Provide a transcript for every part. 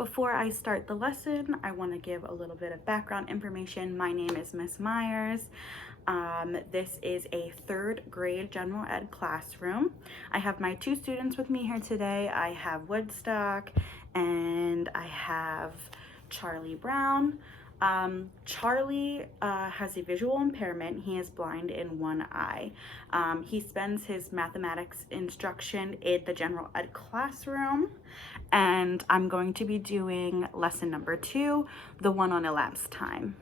Before I start the lesson, I want to give a little bit of background information. My name is Miss Myers. This is a third grade general ed classroom. I have my two students with me here today. I have Woodstock and I have Charlie Brown. Charlie has a visual impairment. He is blind in one eye. He spends his mathematics instruction in the general ed classroom, and I'm going to be doing lesson number 2, the one on elapsed time.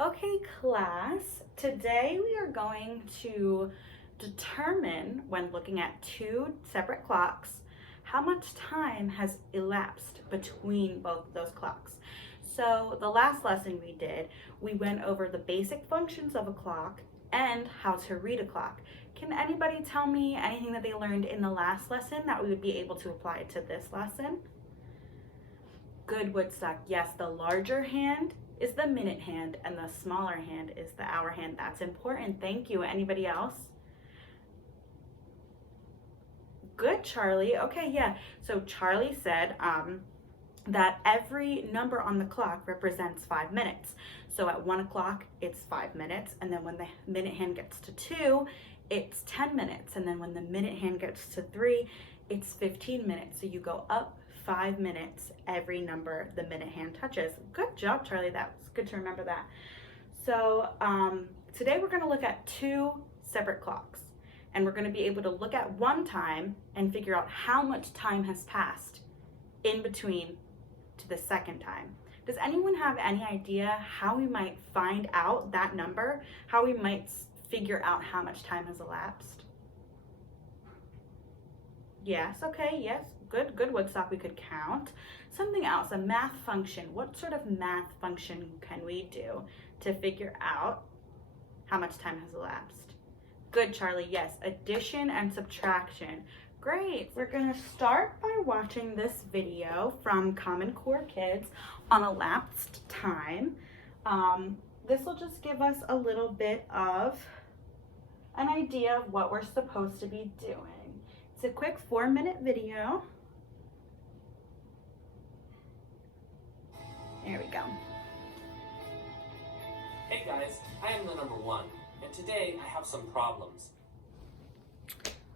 Okay, class, today we are going to determine, when looking at two separate clocks, how much time has elapsed between both of those clocks. So the last lesson we went over the basic functions of a clock and how to read a clock. Can anybody tell me anything that they learned in the last lesson that we would be able to apply to this lesson? Good, Woodstock. Yes, the larger hand is the minute hand and the smaller hand is the hour hand. That's important. Thank you. Anybody else? Good, Charlie. Okay, yeah. So Charlie said that every number on the clock represents 5 minutes. So at 1 o'clock, it's 5 minutes. And then when the minute hand gets to 2, it's 10 minutes. And then when the minute hand gets to 3, it's 15 minutes. So you go up 5 minutes every number the minute hand touches. Good job, Charlie. That was good to remember that. So today we're going to look at two separate clocks. And we're going to be able to look at one time and figure out how much time has passed in between to the second time. Does anyone have any idea how we might find out that number? How we might figure out how much time has elapsed? Yes, okay, yes, good, Woodstock, we could count. Something else, a math function. What sort of math function can we do to figure out how much time has elapsed? Good, Charlie, yes, addition and subtraction. Great, we're gonna start by watching this video from Common Core Kids on elapsed time. This will just give us a little bit of an idea of what we're supposed to be doing. It's a quick 4-minute video. There we go. Hey guys, I am the number 1, and today I have some problems.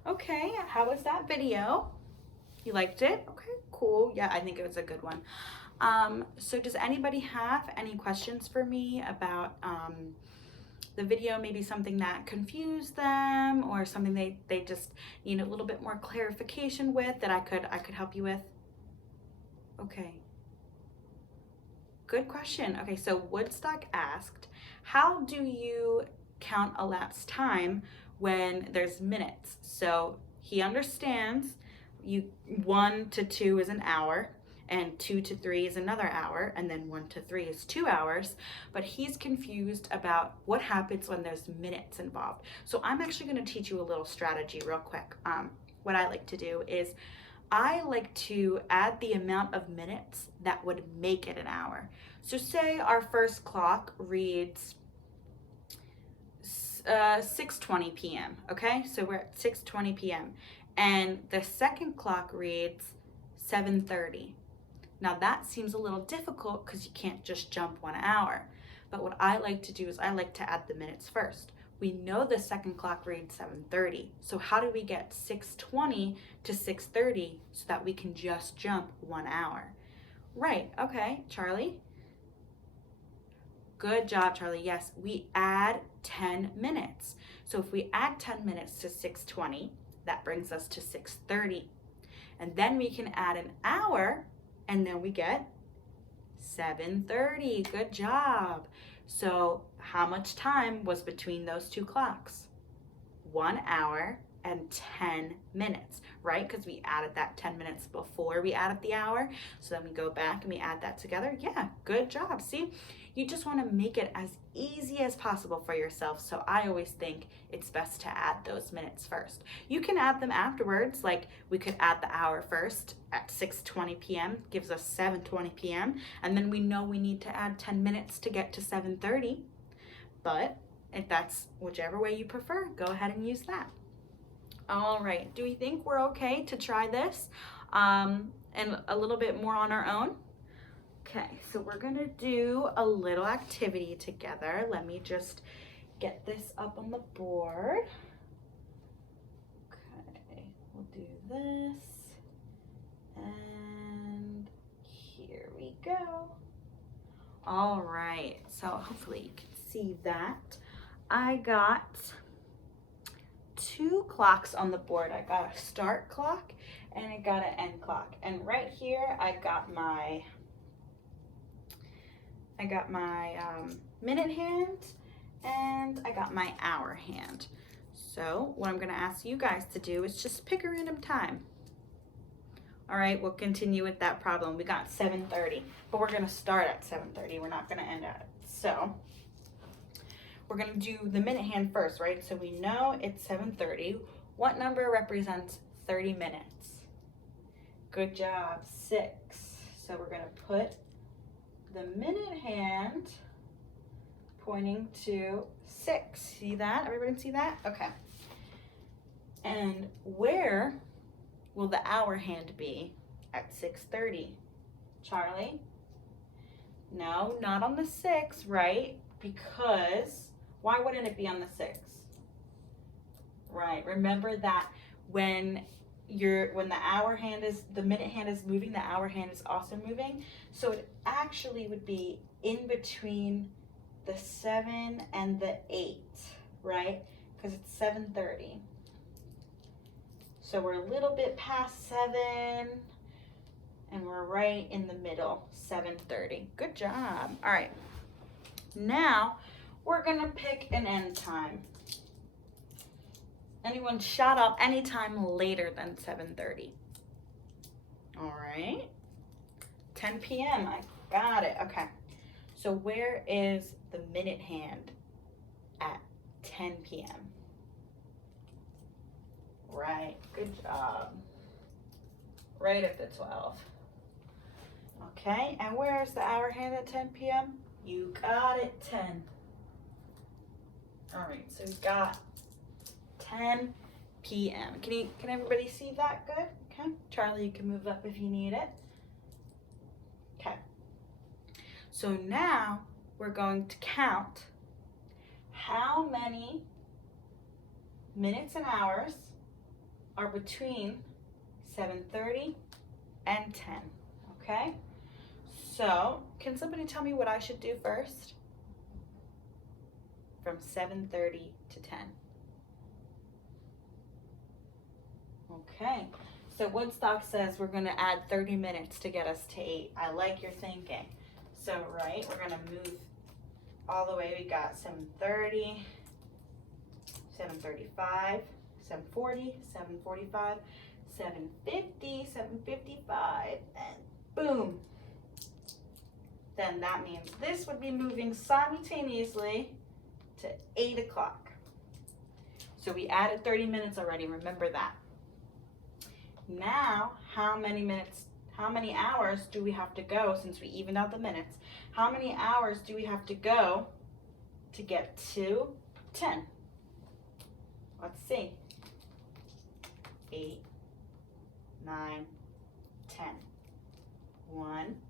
Okay, how was that video? You liked it? Okay, cool. Yeah, I think it was a good one. So does anybody have any questions for me about the video, maybe something that confused them or something they just need a little bit more clarification with that I could help you with? Okay. Good question. Okay, so Woodstock asked, how do you count elapsed time when there's minutes? So he understands 1 to 2 is an hour, and 2 to 3 is another hour, and then 1 to 3 is 2 hours, but he's confused about what happens when there's minutes involved. So I'm actually going to teach you a little strategy real quick. What I like to do is I like to add the amount of minutes that would make it an hour. So say our first clock reads 6:20 p.m. Okay, so we're at 6:20 p.m. and the second clock reads 7:30. Now that seems a little difficult because you can't just jump 1 hour. But what I like to do is I like to add the minutes first. We know the second clock reads 7:30. So how do we get 6:20 to 6:30 so that we can just jump 1 hour? Right, okay, Charlie. Good job, Charlie. Yes, we add 10 minutes. So if we add 10 minutes to 6:20, that brings us to 6:30. And then we can add an hour, and then we get 7:30. Good job. So how much time was between those two clocks? 1 hour and 10 minutes, right? Because we added that 10 minutes before we added the hour. So then we go back and we add that together. Yeah, good job. See, you just want to make it as easy as possible for yourself. So I always think it's best to add those minutes first. You can add them afterwards. Like we could add the hour first at 6:20 p.m. gives us 7:20 p.m. And then we know we need to add 10 minutes to get to 7:30. But if that's whichever way you prefer, go ahead and use that. All right, do we think we're okay to try this? and a little bit more on our own? Okay, so we're gonna do a little activity together. Let me just get this up on the board. Okay, we'll do this. And here we go. All right, so hopefully you can see that. I got 2 clocks on the board. I got a start clock and I got an end clock. And right here, I got my minute hand and I got my hour hand. So what I'm gonna ask you guys to do is just pick a random time. All right, we'll continue with that problem. We got 7:30, but we're gonna start at 7:30. We're not gonna end at it. So we're gonna do the minute hand first, right? So we know it's 7:30. What number represents 30 minutes? Good job, 6. So we're gonna put the minute hand pointing to 6. See that? Everybody see that? Okay. And where will the hour hand be at 6:30? Charlie? No, not on the 6, right? Because why wouldn't it be on the 6? Right. Remember that when the hour hand is, the minute hand is moving, the hour hand is also moving. So it actually would be in between the 7 and the 8, right? Because it's 7:30. So we're a little bit past 7 and we're right in the middle, 7:30. Good job. All right. Now we're gonna pick an end time. Anyone shout out any time later than 7:30? All right. 10 p.m. I got it. Okay. So where is the minute hand at 10 p.m.? Right. Good job. Right at the 12. Okay. And where's the hour hand at 10 p.m.? You got it. 10. All right. So we got 10 p.m. Can everybody see that good? Okay. Charlie, you can move up if you need it. Okay. So now we're going to count how many minutes and hours are between 7:30 and 10. Okay? So, can somebody tell me what I should do first? From 7:30 to 10. Okay, so Woodstock says we're gonna add 30 minutes to get us to 8. I like your thinking. So, right, we're gonna move all the way. We got 7:30, 7:35, 7:40, 7:45, 7:50, 7:55, and boom. Then that means this would be moving simultaneously to 8 o'clock. So we added 30 minutes already, remember that. Now, how many hours do we have to go since we evened out the minutes? How many hours do we have to go to get to 10? Let's see. 8, 9, 10. 1,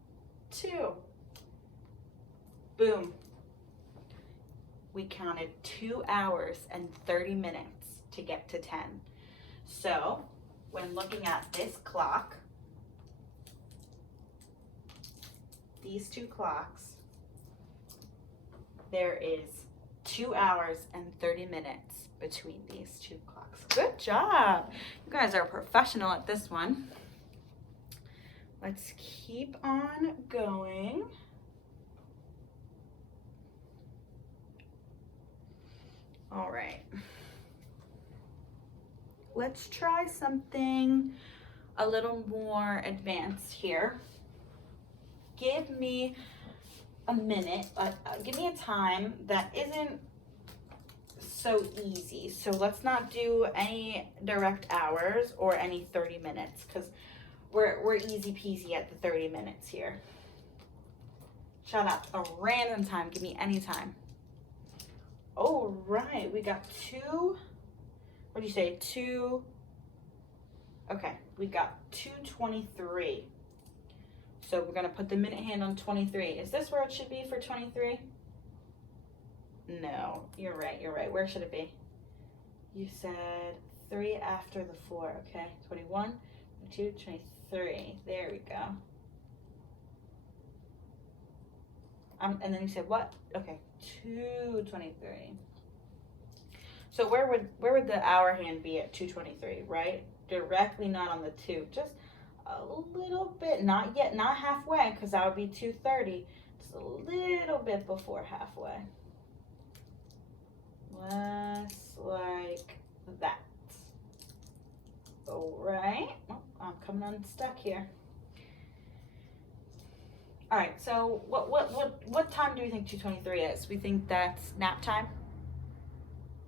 2. Boom. We counted 2 hours and 30 minutes to get to 10. So, when looking at this clock, these 2 clocks, there is 2 hours and 30 minutes between these 2 clocks. Good job. You guys are professional at this one. Let's keep on going. All right. Let's try something a little more advanced here. Give me a minute, give me a time that isn't so easy. So let's not do any direct hours or any 30 minutes because we're easy peasy at the 30 minutes here. Shout out a random time, give me any time. All right, we got 2. What do you say? 2. Okay, we got 2:23. So we're gonna put the minute hand on 23. Is this where it should be for 23? No, you're right. Where should it be? You said 3 after the 4, okay? 21, 22, 23. There we go. And then you said what? Okay, 2:23. So where would the hour hand be at 2:23, right? Directly not on the 2, just a little bit, not yet, not halfway, because that would be 2:30. Just a little bit before halfway. Just like that. All right. Oh, I'm coming unstuck here. All right. So what time do we think 2:23 is? We think that's nap time.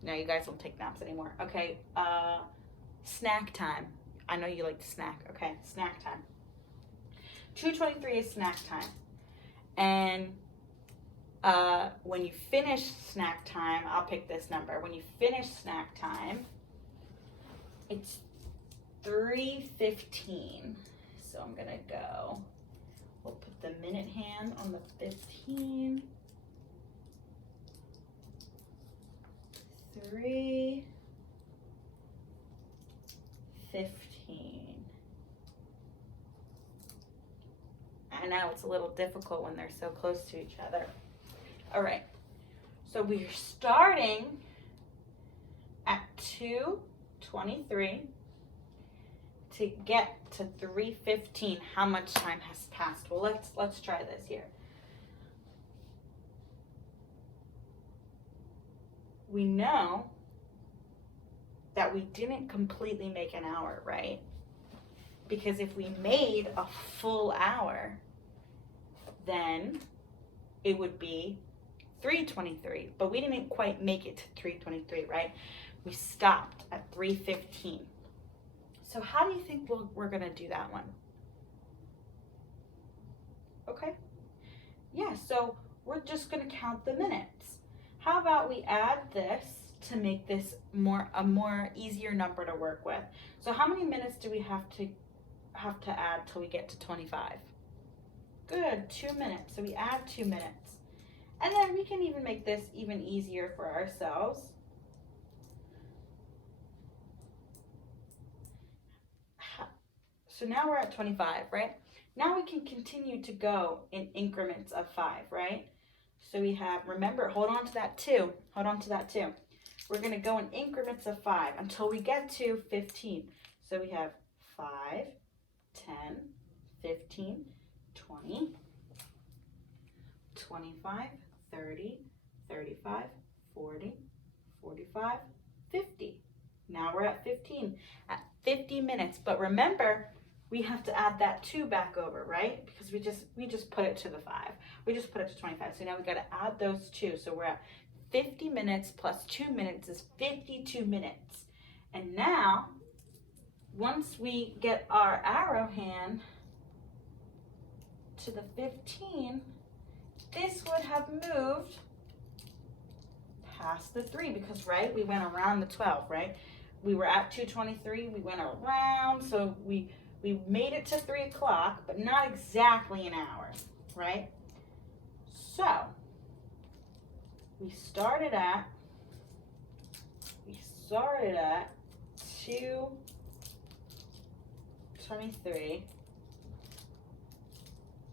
No, you guys don't take naps anymore. Okay. Snack time. I know you like to snack. Okay, snack time. 2:23 is snack time, and when you finish snack time, I'll pick this number. When you finish snack time, it's 3:15. So I'm gonna go. We'll put the minute hand on the 15. 3:15. I know it's a little difficult when they're so close to each other. All right, so we're starting at 2:23 to get to 3:15. How much time has passed? Well, let's try this here. We know that we didn't completely make an hour, right? Because if we made a full hour, then it would be 3:23, but we didn't quite make it to 3:23, right? We stopped at 3:15. So how do you think we're gonna do that one? Okay, yeah, so we're just gonna count the minutes. How about we add this to make this a more easier number to work with? So how many minutes do we have to add till we get to 25? Good, 2 minutes. So we add 2 minutes. And then we can even make this even easier for ourselves. So now we're at 25, right? Now we can continue to go in increments of 5, right? So we have, remember, hold on to that 2. Hold on to that 2. We're going to go in increments of 5 until we get to 15. So we have 5, 10, 15, 20, 25, 30, 35, 40, 45, 50. Now we're at 15, at 50 minutes. But remember, we have to add that 2 back over, right? Because we just put it to the 5. We just put it to 25. So now we got to add those 2. So we're at 50 minutes plus 2 minutes is 52 minutes. And now, once we get our arrow hand to the 15, this would have moved past the 3 because, right, we went around the 12, right? We were at 2:23, we went around, so we made it to 3 o'clock, but not exactly an hour, right? So, we started at 2:23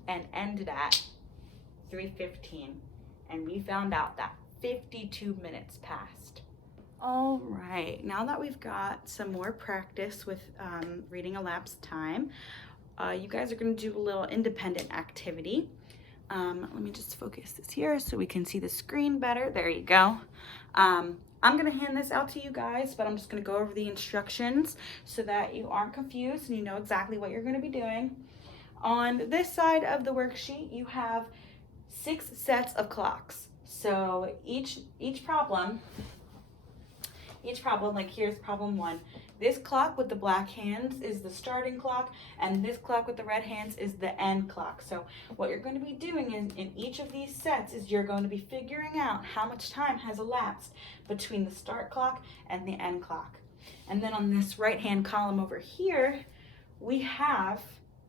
and ended at 3:15, and we found out that 52 minutes passed. All right, now that we've got some more practice with reading elapsed time, you guys are going to do a little independent activity. Let me just focus this here so we can see the screen better. There you go. I'm going to hand this out to you guys, but I'm just going to go over the instructions so that you aren't confused and you know exactly what you're going to be doing. On this side of the worksheet, you have 6 sets of clocks. So each problem, like here's problem 1. This clock with the black hands is the starting clock, and this clock with the red hands is the end clock. So what you're going to be doing in each of these sets is you're going to be figuring out how much time has elapsed between the start clock and the end clock. And then on this right-hand column over here, we have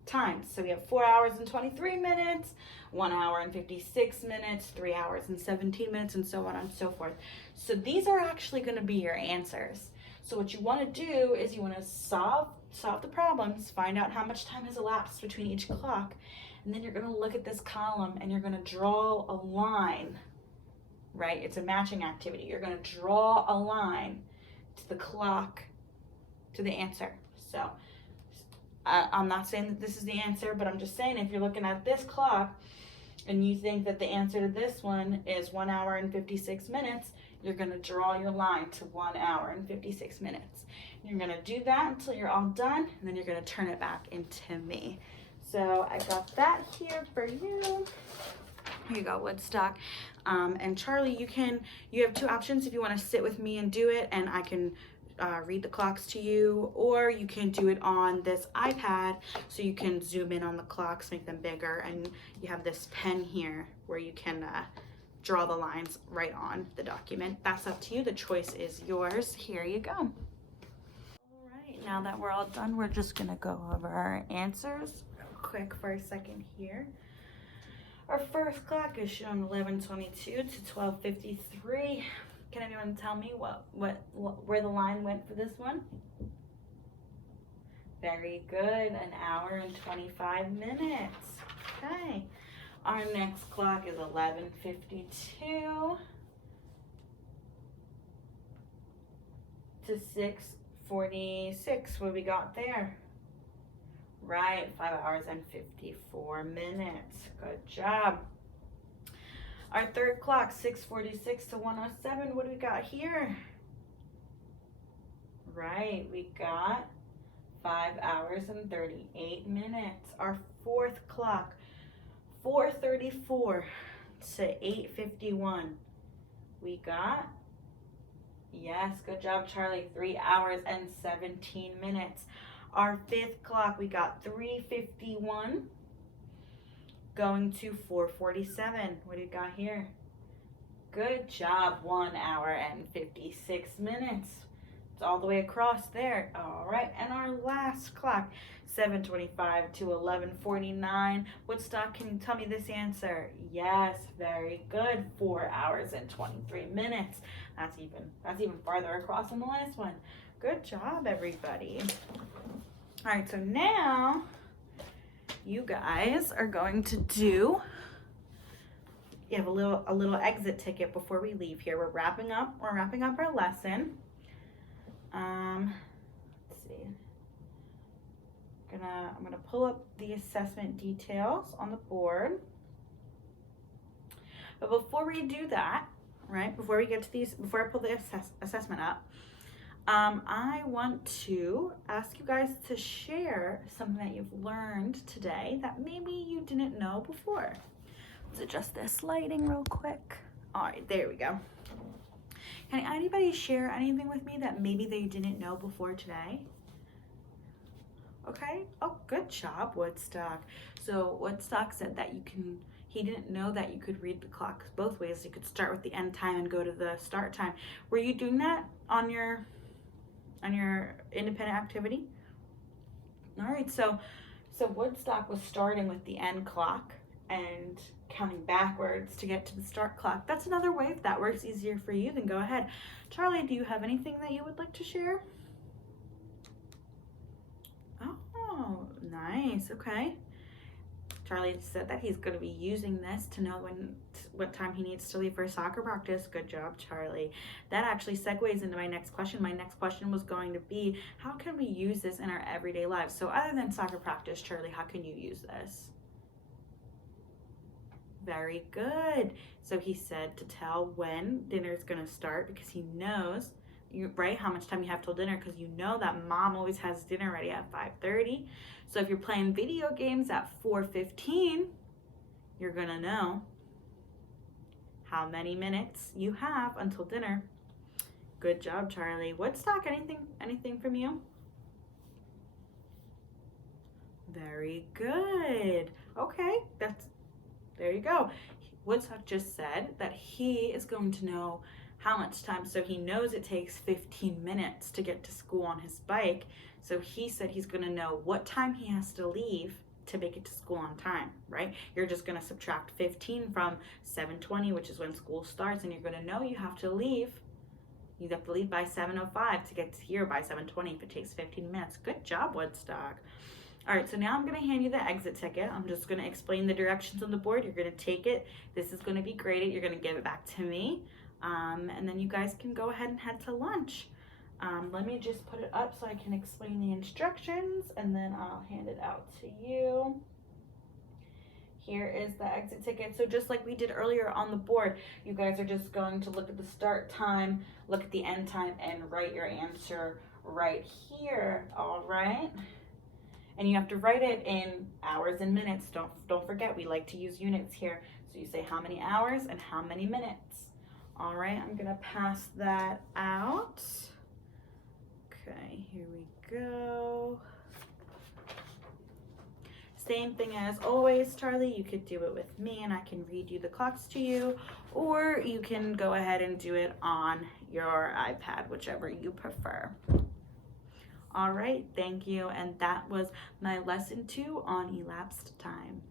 times. So we have 4 hours and 23 minutes, 1 hour and 56 minutes, 3 hours and 17 minutes, and so on and so forth. So these are actually going to be your answers. So what you want to do is you want to solve the problems, find out how much time has elapsed between each clock, and then you're going to look at this column and you're going to draw a line, right? It's a matching activity. You're going to draw a line to the clock, to the answer. So I'm not saying that this is the answer, but I'm just saying if you're looking at this clock and you think that the answer to this one is 1 hour and 56 minutes, you're going to draw your line to 1 hour and 56 minutes. You're going to do that until you're all done, and then you're going to turn it back into me. So I got that here for you. Here you go, Woodstock. And Charlie, you have two options if you want to sit with me and do it, and I can read the clocks to you, or you can do it on this iPad, so you can zoom in on the clocks, make them bigger, and you have this pen here where you can draw the lines right on the document. That's up to you. The choice is yours. Here you go. All right, now that we're all done, we're just gonna go over our answers real quick for a second here. Our first clock is shown 11:22 to 12:53. Can anyone tell me where the line went for this one? Very good, 1 hour and 25 minutes. Okay. Our next clock is 11:52 to 6:46. What we got there? Right, 5 hours and 54 minutes. Good job. Our third clock, 6:46 to 1:07. What do we got here? Right, we got 5 hours and 38 minutes. Our fourth clock, 4:34 to 8:51. We got, yes, good job, Charlie, 3 hours and 17 minutes. Our fifth clock, we got 3:51 going to 4:47. What do you got here? Good job, 1 hour and 56 minutes. It's all the way across there. All right, and our last clock, 7:25 to 11:49. Woodstock, can you tell me this answer? Yes, very good. 4 hours and 23 minutes. That's even farther across than the last one. Good job, everybody. All right, so now you guys are going to do, you have a little exit ticket before we leave here. We're wrapping up our lesson. Let's see. I'm gonna pull up the assessment details on the board. But before we do that, right, before we get to these, before I pull the assessment up, I want to ask you guys to share something that you've learned today that maybe you didn't know before. Let's adjust this lighting real quick. All right, there we go. Can anybody share anything with me that maybe they didn't know before today? Okay, oh, good job, Woodstock. So Woodstock said that he didn't know that you could read the clock both ways. You could start with the end time and go to the start time. Were you doing that on your independent activity? All right, so Woodstock was starting with the end clock and counting backwards to get to the start clock. That's another way. If that works easier for you, then go ahead. Charlie, do you have anything that you would like to share? Oh, nice. Okay. Charlie said that he's going to be using this to know what time he needs to leave for soccer practice. Good job, Charlie. That actually segues into my next question. My next question was going to be, how can we use this in our everyday lives? So other than soccer practice, Charlie, how can you use this? Very good. So he said to tell when dinner is going to start, because he knows, right, how much time you have till dinner, because you know that mom always has dinner ready at 5:30. So if you're playing video games at 4:15, you're going to know how many minutes you have until dinner. Good job, Charlie. Woodstock, anything from you? Very good. Okay, there you go. Woodstock just said that he is going to know how much time. So he knows it takes 15 minutes to get to school on his bike. So he said he's going to know what time he has to leave to make it to school on time, right? You're just going to subtract 15 from 7:20, which is when school starts, and you're going to know you have to leave. You have to leave by 7:05 to get here by 7:20 if it takes 15 minutes. Good job, Woodstock. All right, so now I'm going to hand you the exit ticket. I'm just going to explain the directions on the board. You're going to take it. This is going to be graded. You're going to give it back to me. And then you guys can go ahead and head to lunch. Let me just put it up so I can explain the instructions, and then I'll hand it out to you. Here is the exit ticket. So just like we did earlier on the board, you guys are just going to look at the start time, look at the end time, and write your answer right here, all right? And you have to write it in hours and minutes. Don't forget, we like to use units here. So you say how many hours and how many minutes. All right, I'm gonna pass that out. Okay, here we go. Same thing as always, Charlie. You could do it with me and I can read you the clocks to you, or you can go ahead and do it on your iPad, whichever you prefer. All right, thank you. And that was my lesson 2 on elapsed time.